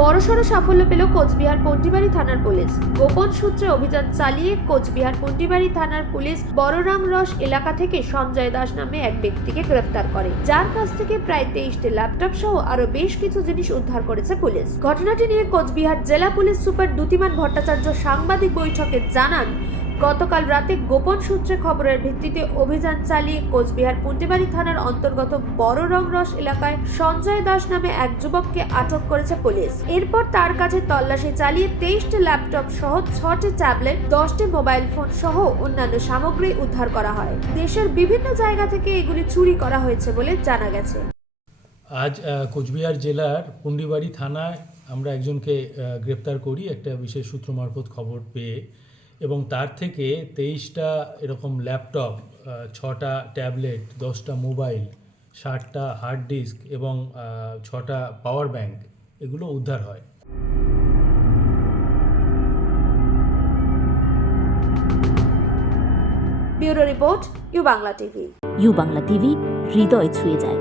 বড়সড় সাফল্য পেল কোচবিহার পন্ডিবাড়ি থানার পুলিশ। গোপন সূত্রে অভিযান চালিয়ে কোচবিহার পন্ডিবাড়ি থানার পুলিশ বড়রাম রস এলাকা থেকে সঞ্জয় দাস নামে এক ব্যক্তিকে গ্রেফতার করে। যার কাছ থেকে প্রায় তেইশটি ল্যাপটপ সহ আরও বেশ কিছু জিনিস উদ্ধার করেছে পুলিশ। ঘটনাটি নিয়ে কোচবিহার জেলা পুলিশ সুপার দ্যুতিমান ভট্টাচার্য সাংবাদিক বৈঠকে জানান গতকাল রাতে গোপন সূত্রে খবরের ভিত্তিতে অভিযান চালিয়ে কোচবিহার পুন্ডিবাড়ি থানার অন্তর্গত বড় রংরস এলাকায় সঞ্জয় দাস নামে এক যুবককে আটক করেছে পুলিশ। এরপর তার কাছে তল্লাশি চালিয়ে তেইশটি ল্যাপটপ সহ ছটি ট্যাবলেট, দশটি মোবাইল ফোন সহ অন্যান্য সামগ্রী উদ্ধার করা হয়। দেশের বিভিন্ন জায়গা থেকে এগুলি চুরি করা হয়েছে বলে জানা গেছে। আজ কোচবিহার জেলার পুন্ডিবাড়ি থানায় আমরা একজনকে গ্রেপ্তার করি। একটা বিশেষ সূত্র মারফত খবর পেয়ে এবং তার থেকে তেইশটা এরকম ল্যাপটপ আহ, ছটা ট্যাবলেট দশটা মোবাইল ষাটটা হার্ড ডিস্ক এবং আহ, ছটা পাওয়ার ব্যাংক এগুলো উদ্ধার হয়। Bureau report U Bangla TV. U Bangla TV হৃদয় ছুঁয়ে যায়।